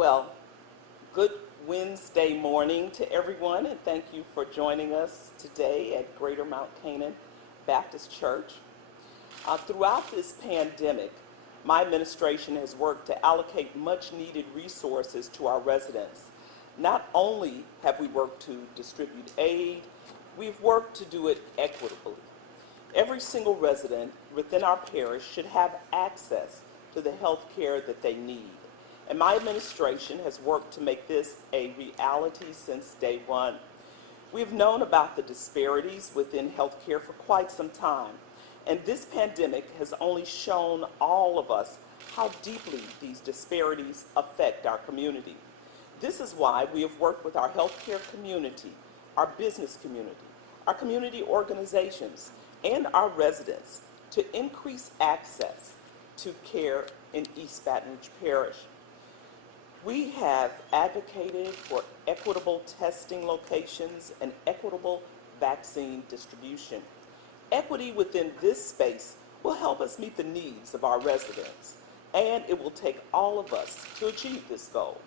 Well, good Wednesday morning to everyone, and thank you for joining us today at Greater Mount Canaan Baptist Church. Throughout this pandemic, my administration has worked to allocate much needed resources to our residents. Not only have we worked to distribute aid, we've worked to do it equitably. Every single resident within our parish should have access to the health care that they need. And my administration has worked to make this a reality since day one. We've known about the disparities within healthcare for quite some time, and this pandemic has only shown all of us how deeply these disparities affect our community. This is why we have worked with our healthcare community, our business community, our community organizations, and our residents to increase access to care in East Baton Rouge Parish. We have advocated for equitable testing locations and equitable vaccine distribution. Equity within this space will help us meet the needs of our residents, and it will take all of us to achieve this goal.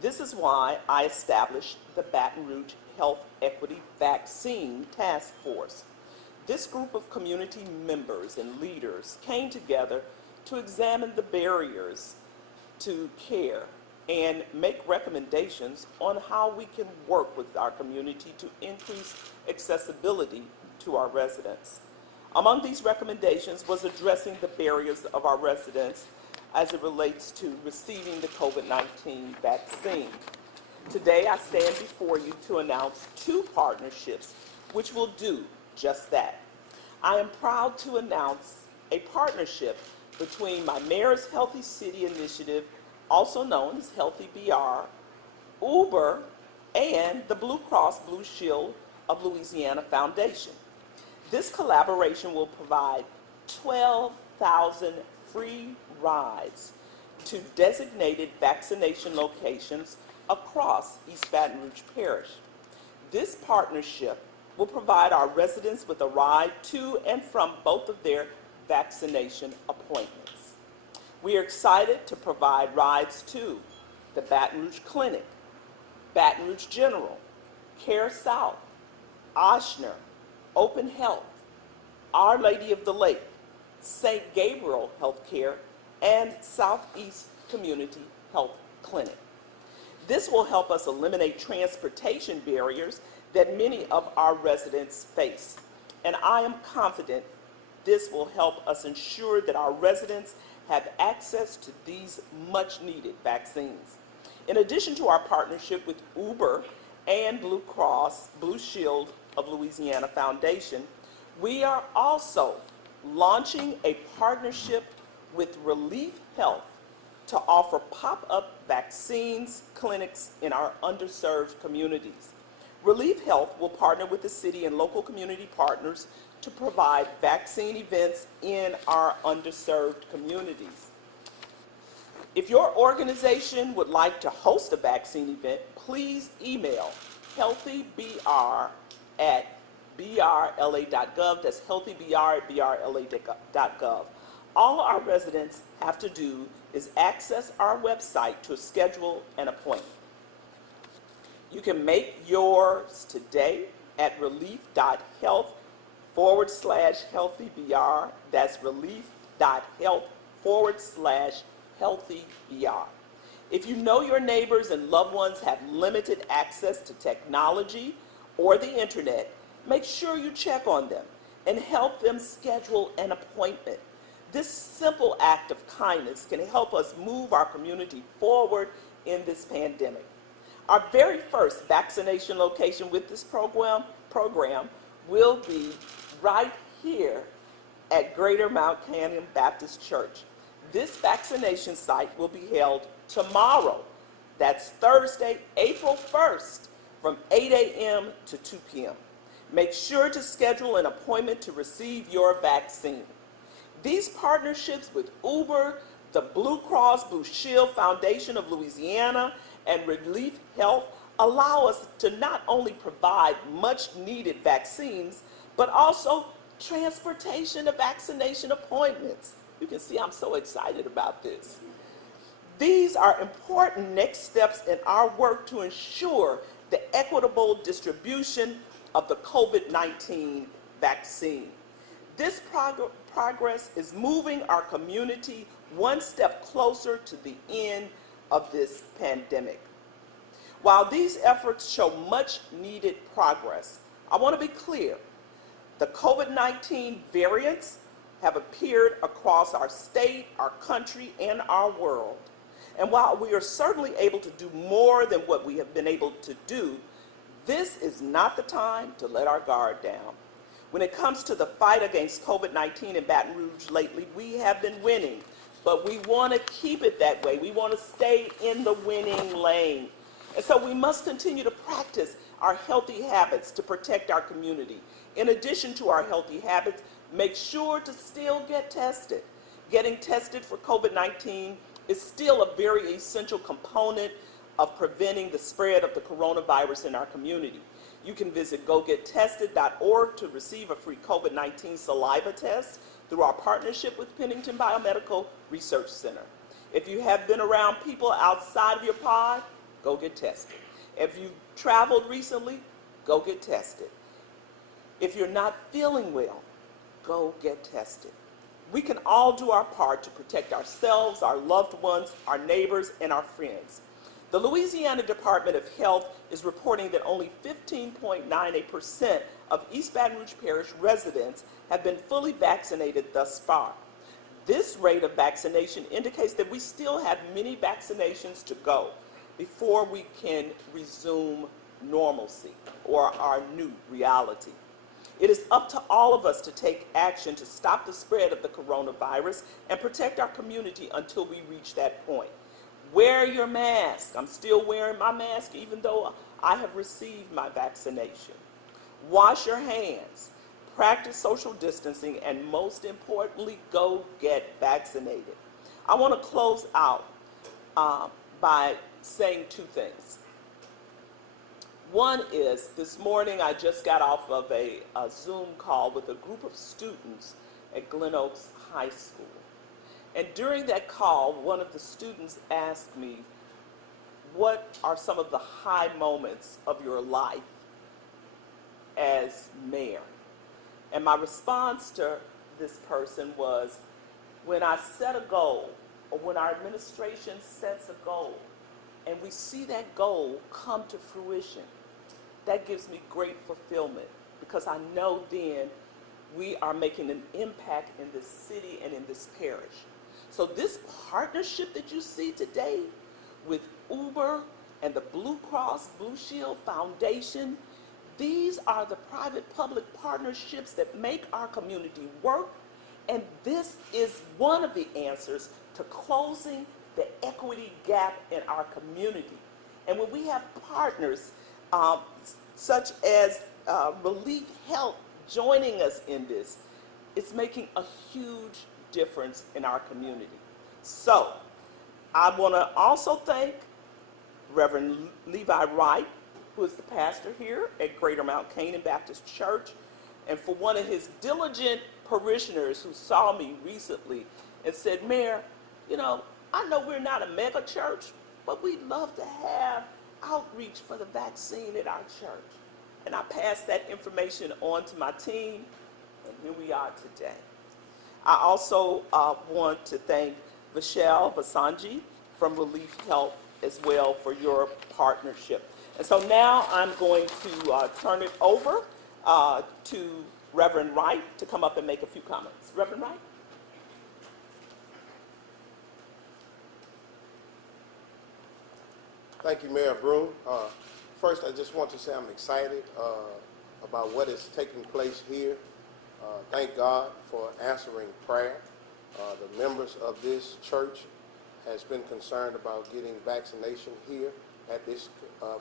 This is why I established the Baton Rouge Health Equity Vaccine Task Force. This group of community members and leaders came together to examine the barriers to care and make recommendations on how we can work with our community to increase accessibility to our residents. Among these recommendations was addressing the barriers of our residents as it relates to receiving the COVID-19 vaccine. Today, I stand before you to announce two partnerships which will do just that. I am proud to announce a partnership between my Mayor's Healthy City Initiative, also known as Healthy BR, Uber, and the Blue Cross Blue Shield of Louisiana Foundation. This collaboration will provide 12,000 free rides to designated vaccination locations across East Baton Rouge Parish. This partnership will provide our residents with a ride to and from both of their vaccination appointments. We are excited to provide rides to the Baton Rouge Clinic, Baton Rouge General, Care South, Ochsner, Open Health, Our Lady of the Lake, St. Gabriel Healthcare, and Southeast Community Health Clinic. This will help us eliminate transportation barriers that many of our residents face, and I am confident this will help us ensure that our residents have access to these much-needed vaccines. In addition to our partnership with Uber and Blue Cross Blue Shield of Louisiana Foundation, we are also launching a partnership with Relief Health to offer pop-up vaccines clinics in our underserved communities. Relief Health will partner with the city and local community partners to provide vaccine events in our underserved communities. If your organization would like to host a vaccine event, please email healthybr@brla.gov. That's healthybr@brla.gov. All our residents have to do is access our website to schedule an appointment. You can make yours today at relief.health/healthybr. That's relief.health/healthybr. If you know your neighbors and loved ones have limited access to technology or the internet, make sure you check on them and help them schedule an appointment. This simple act of kindness can help us move our community forward in this pandemic. Our very first vaccination location with this program will be right here at Greater Mount Canaan Baptist Church. This vaccination site will be held tomorrow. That's Thursday, April 1st, from 8 a.m. to 2 p.m. Make sure to schedule an appointment to receive your vaccine. These partnerships with Uber, the Blue Cross Blue Shield Foundation of Louisiana, and Relief Health allow us to not only provide much needed vaccines, but also transportation to vaccination appointments. You can see I'm so excited about this. These are important next steps in our work to ensure the equitable distribution of the COVID-19 vaccine. This progress is moving our community one step closer to the end of this pandemic. While these efforts show much needed progress, I want to be clear. The COVID-19 variants have appeared across our state, our country, and our world. And while we are certainly able to do more than what we have been able to do, this is not the time to let our guard down. When it comes to the fight against COVID-19 in Baton Rouge lately, we have been winning, but we want to keep it that way. We want to stay in the winning lane. And so we must continue to practice our healthy habits to protect our community. In addition to our healthy habits, make sure to still get tested. Getting tested for COVID-19 is still a very essential component of preventing the spread of the coronavirus in our community. You can visit gogettested.org to receive a free COVID-19 saliva test through our partnership with Pennington Biomedical Research Center. If you have been around people outside of your pod, go get tested. If you've traveled recently, go get tested. If you're not feeling well, go get tested. We can all do our part to protect ourselves, our loved ones, our neighbors, and our friends. The Louisiana Department of Health is reporting that only 15.98% of East Baton Rouge Parish residents have been fully vaccinated thus far. This rate of vaccination indicates that we still have many vaccinations to go before we can resume normalcy or our new reality. It is up to all of us to take action to stop the spread of the coronavirus and protect our community until we reach that point. Wear your mask. I'm still wearing my mask even though I have received my vaccination. Wash your hands. Practice social distancing, and most importantly, go get vaccinated. I want to close out by saying two things. One is, this morning I just got off of a Zoom call with a group of students at Glen Oaks High School. And during that call, one of the students asked me, what are some of the high moments of your life as mayor? And my response to this person was, when I set a goal, or when our administration sets a goal, and we see that goal come to fruition, that gives me great fulfillment, because I know then we are making an impact in this city and in this parish. So this partnership that you see today with Uber and the Blue Cross Blue Shield Foundation, these are the private-public partnerships that make our community work, and this is one of the answers to closing the equity gap in our community. And when we have partners such as Relief Health joining us in this, it's making a huge difference in our community. So I want to also thank Reverend Levi Wright, who is the pastor here at Greater Mount Canaan Baptist Church, and for one of his diligent parishioners who saw me recently and said, Mayor, you know, I know we're not a mega church, but we'd love to have outreach for the vaccine at our church. And I passed that information on to my team, and here we are today. I also want to thank Vishal Vasanji from Relief Health as well for your partnership. And so now I'm going to turn it over to Reverend Wright to come up and make a few comments. Reverend Wright? Thank you, Mayor Broom. First, I just want to say I'm excited about what is taking place here. Thank God for answering prayer. The members of this church has been concerned about getting vaccination here at this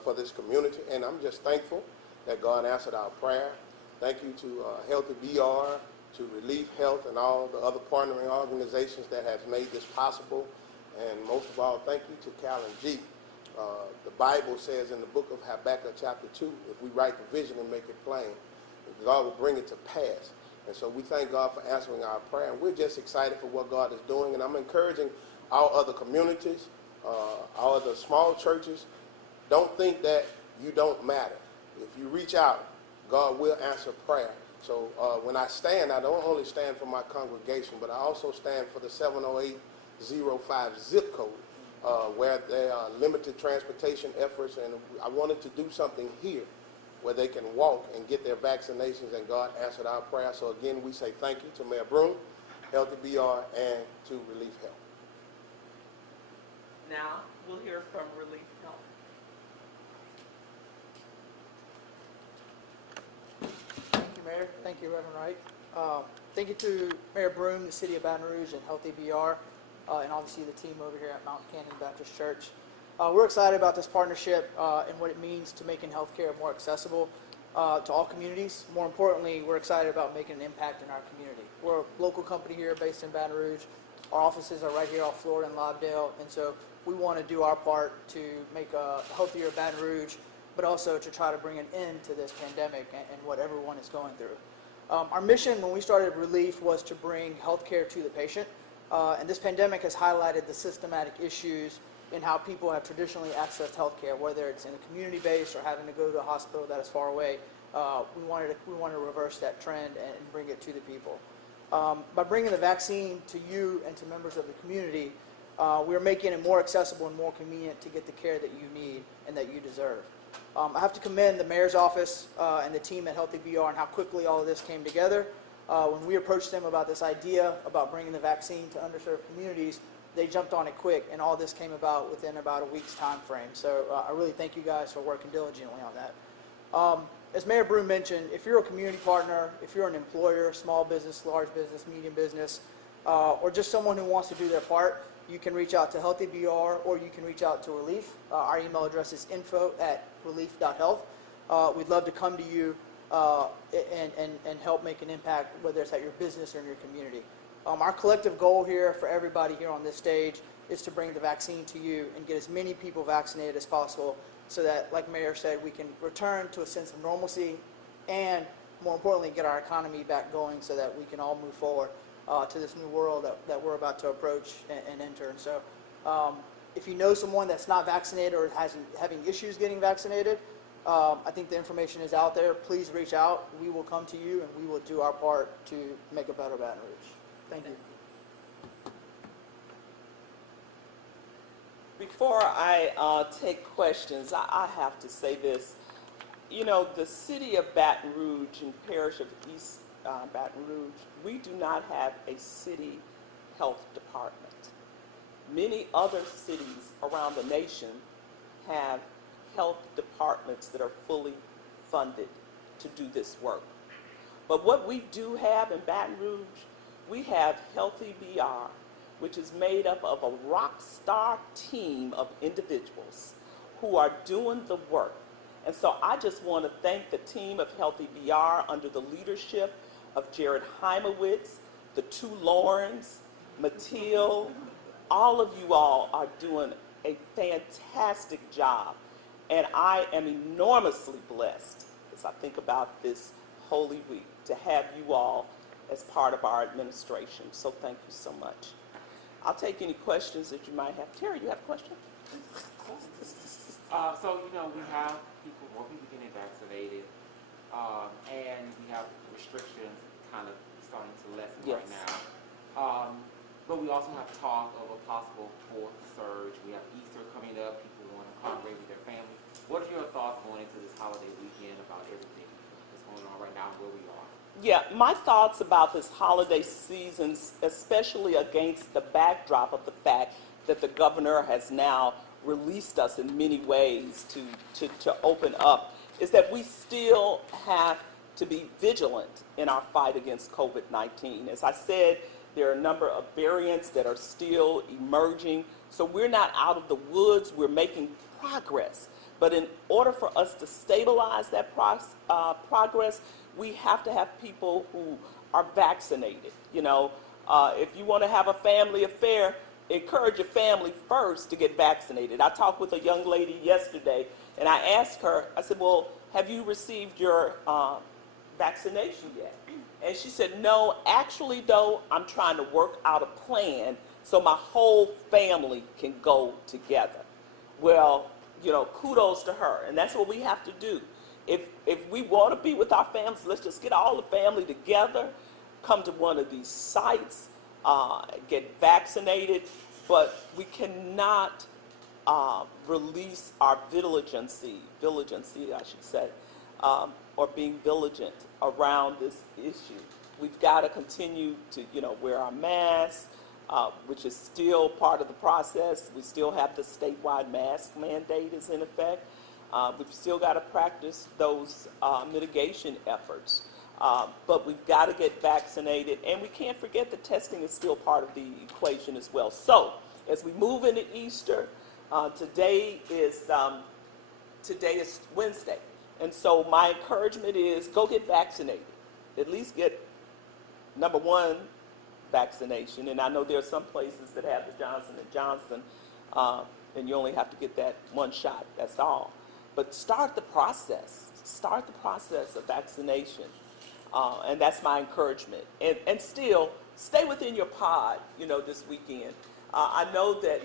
for this community, and I'm just thankful that God answered our prayer. Thank you to Healthy BR, to Relief Health, and all the other partnering organizations that have made this possible. And most of all, thank you to Cal and G. The Bible says in the book of Habakkuk chapter 2, if we write the vision and make it plain, God will bring it to pass. And so we thank God for answering our prayer. And we're just excited for what God is doing. And I'm encouraging our other communities All of the small churches, don't think that you don't matter. If you reach out, God will answer prayer. So when I stand, I don't only stand for my congregation, but I also stand for the 70805 zip code, where there are limited transportation efforts, and I wanted to do something here where they can walk and get their vaccinations, and God answered our prayer. So again, we say thank you to Mayor Broom, LTBR, and to Relief Health. Now we'll hear from Relief Health. Thank you, Mayor. Thank you, Reverend Wright. Thank you to Mayor Broom, the City of Baton Rouge, and Healthy BR, and obviously the team over here at Mount Canyon Baptist Church. We're excited about this partnership and what it means to making healthcare more accessible to all communities. More importantly, we're excited about making an impact in our community. We're a local company here based in Baton Rouge. Our offices are right here off Florida and Lobdell, and so we want to do our part to make a healthier Baton Rouge, but also to try to bring an end to this pandemic and what everyone is going through. Our mission when we started Relief was to bring healthcare to the patient, and this pandemic has highlighted the systematic issues in how people have traditionally accessed healthcare, whether it's in a community base or having to go to a hospital that is far away. We wanted to reverse that trend and bring it to the people. By bringing the vaccine to you and to members of the community, we are making it more accessible and more convenient to get the care that you need and that you deserve. I have to commend the Mayor's office and the team at Healthy BR and how quickly all of this came together. When we approached them about this idea about bringing the vaccine to underserved communities, they jumped on it quick, and all this came about within about a week's time frame. So I really thank you guys for working diligently on that. As Mayor Broom mentioned, if you're a community partner, if you're an employer, small business, large business, medium business, or just someone who wants to do their part, you can reach out to Healthy BR or you can reach out to Relief. Our email address is info@relief.health. We'd love to come to you and help make an impact, whether it's at your business or in your community. Our collective goal here for everybody here on this stage is to bring the vaccine to you and get as many people vaccinated as possible so that, like Mayor said, we can return to a sense of normalcy and, more importantly, get our economy back going so that we can all move forward to this new world that we're about to approach and enter. And so if you know someone that's not vaccinated or having issues getting vaccinated, I think the information is out there. Please reach out. We will come to you and we will do our part to make a better Baton Rouge. Thank you. Before I take questions, I have to say this. You know, the city of Baton Rouge and parish of East Baton Rouge, we do not have a city health department. Many other cities around the nation have health departments that are fully funded to do this work. But what we do have in Baton Rouge, we have Healthy BR, which is made up of a rock star team of individuals who are doing the work. And so I just want to thank the team of Healthy BR under the leadership of Jared Heimowitz, the two Laurens, Mathilde. All of you all are doing a fantastic job. And I am enormously blessed as I think about this Holy Week to have you all as part of our administration. So thank you so much. I'll take any questions that you might have. Terry, you have a question? So, you know, we have more people getting vaccinated, and we have restrictions kind of starting to lessen right now. But we also have talk of a possible fourth surge. We have Easter coming up. People want to congregate with their family. What are your thoughts going into this holiday weekend about everything that's going on right now and where we are? Yeah, my thoughts about this holiday season, especially against the backdrop of the fact that the governor has now released us in many ways to open up, is that we still have to be vigilant in our fight against COVID-19. As I said, there are a number of variants that are still emerging, so we're not out of the woods, we're making progress. But in order for us to stabilize that progress, we have to have people who are vaccinated. You know, if you want to have a family affair, encourage your family first to get vaccinated. I talked with a young lady yesterday, and I asked her, I said, well, have you received your vaccination yet? And she said, no, actually, though, I'm trying to work out a plan so my whole family can go together. Well, kudos to her, and that's what we have to do. If we want to be with our families, let's just get all the family together, come to one of these sites, get vaccinated, but we cannot release our vigilancy, I should say, or being vigilant around this issue. We've got to continue to, wear our masks, which is still part of the process. We still have the statewide mask mandate is in effect. We've still got to practice those mitigation efforts. But we've got to get vaccinated, and we can't forget that testing is still part of the equation as well. So, as we move into Easter, today is Wednesday, and so my encouragement is go get vaccinated. At least get number one vaccination, and I know there are some places that have the Johnson & Johnson, and you only have to get that one shot, that's all. But start the process of vaccination, and that's my encouragement. And still, stay within your pod, this weekend. I know that,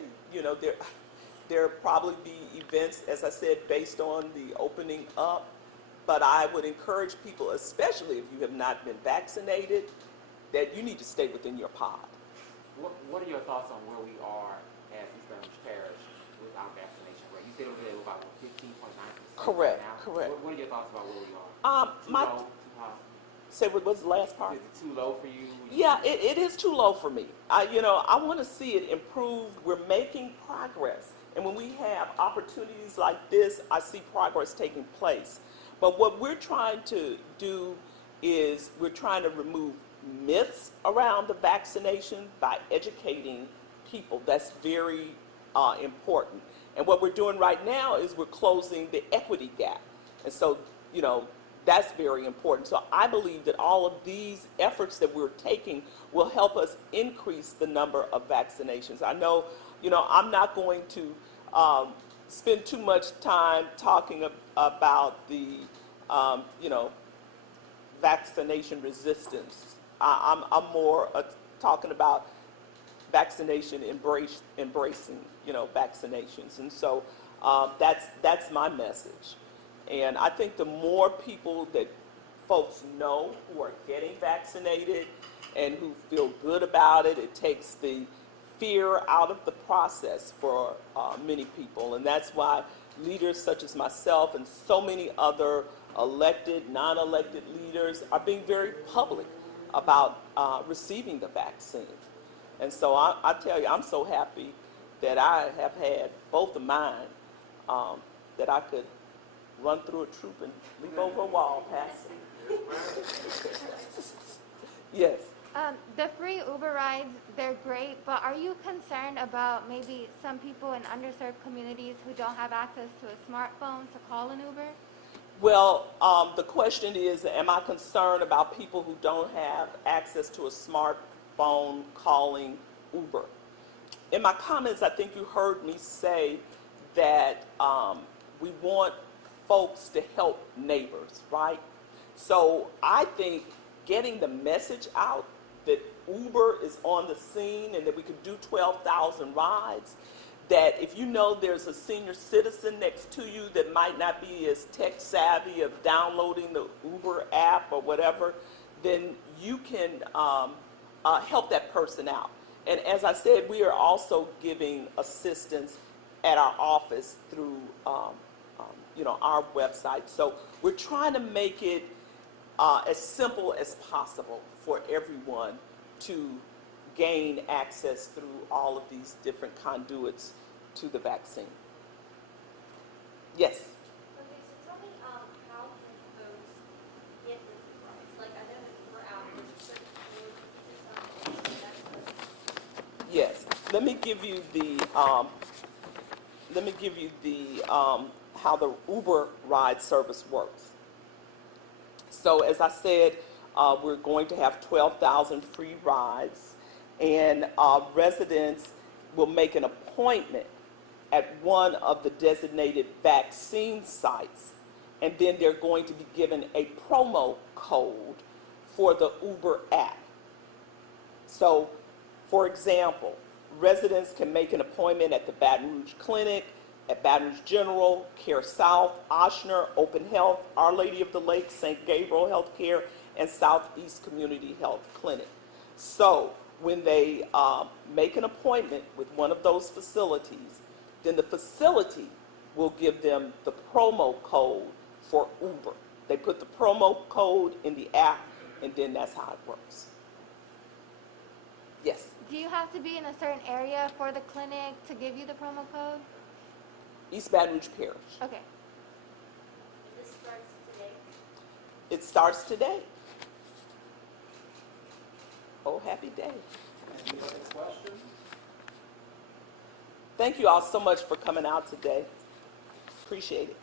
there'll probably be events, as I said, based on the opening up, but I would encourage people, especially if you have not been vaccinated, that you need to stay within your pod. What are your thoughts on where we are as East Rouge Parish with our vaccination rate? You said over there about 15.9%. Correct, right now. correct. What are your thoughts about where we are? Too low, too high? Say what was the last part? Is it too low for you? Yeah, it is too low for me. I want to see it improve. We're making progress. And when we have opportunities like this, I see progress taking place. But what we're trying to do is we're trying to remove myths around the vaccination by educating people. That's very important. And what we're doing right now is we're closing the equity gap. And so, that's very important. So I believe that all of these efforts that we're taking will help us increase the number of vaccinations. I know, I'm not going to spend too much time talking about the, vaccination resistance. I'm more talking about vaccination embracing, vaccinations. And so that's my message. And I think the more people that folks know who are getting vaccinated and who feel good about it, it takes the fear out of the process for many people. And that's why leaders such as myself and so many other elected, non-elected leaders are being very public about receiving the vaccine. And so I tell you, I'm so happy that I have had both of mine, that I could run through a troop and leap over a wall past it. Yes. The free Uber rides, they're great, but are you concerned about maybe some people in underserved communities who don't have access to a smartphone to call an Uber? Well, the question is, am I concerned about people who don't have access to a smartphone calling Uber? In my comments, I think you heard me say that we want folks to help neighbors, right? So I think getting the message out that Uber is on the scene and that we could do 12,000 rides, that if you know there's a senior citizen next to you that might not be as tech savvy of downloading the Uber app or whatever, then you can help that person out. And as I said, we are also giving assistance at our office through our website. So we're trying to make it as simple as possible for everyone to gain access through all of these different conduits to the vaccine. Yes? Okay, so tell me how can folks get the rights? Like, I know that we're out, there's a certain Yes. Let me give you the how the Uber ride service works. So as I said, we're going to have 12,000 free rides, and residents will make an appointment at one of the designated vaccine sites, and then they're going to be given a promo code for the Uber app. So, for example, Residents can make an appointment at the Baton Rouge Clinic, at Baton Rouge General, Care South, Ochsner, Open Health, Our Lady of the Lake, St. Gabriel Healthcare, and Southeast Community Health Clinic. So when they make an appointment with one of those facilities, then the facility will give them the promo code for Uber. They put the promo code in the app, and then that's how it works. Yes. Do you have to be in a certain area for the clinic to give you the promo code? East Baton Rouge Parish. Okay. And this starts today. It starts today. Oh, happy day. Any other questions? Thank you all so much for coming out today. Appreciate it.